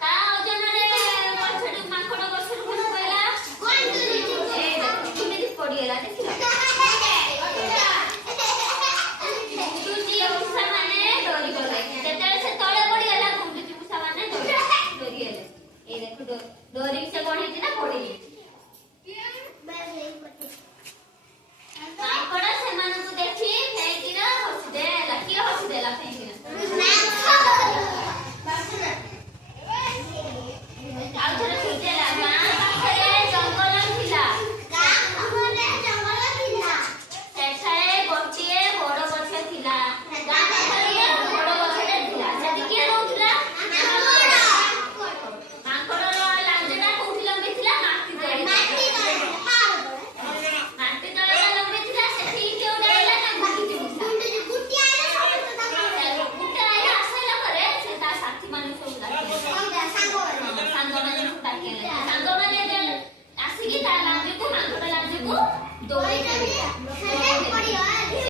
ତା ଓଜନରେ ଗଛଟି ମାଙ୍କଡ ଗଛରୁ ଖସି ପଇଲା କେମିତି ପଡିଗଲା ଦେଖିଲ। ଗୁଣ୍ଡୁଚି ମୂଷା ମାନେ ଡରିଗଲେ ଯେତେବେଳେ ସେ ତଳେ ପଡିଗଲା ଗୁଣ୍ଡୁଚି ମୂଷା ମାନେ ଡରିଗଲେ। ଏଇ ଦେଖ ଡରିକି ସେ କଣ ହେଇଛି ନା ପଡିଯାଇଛି।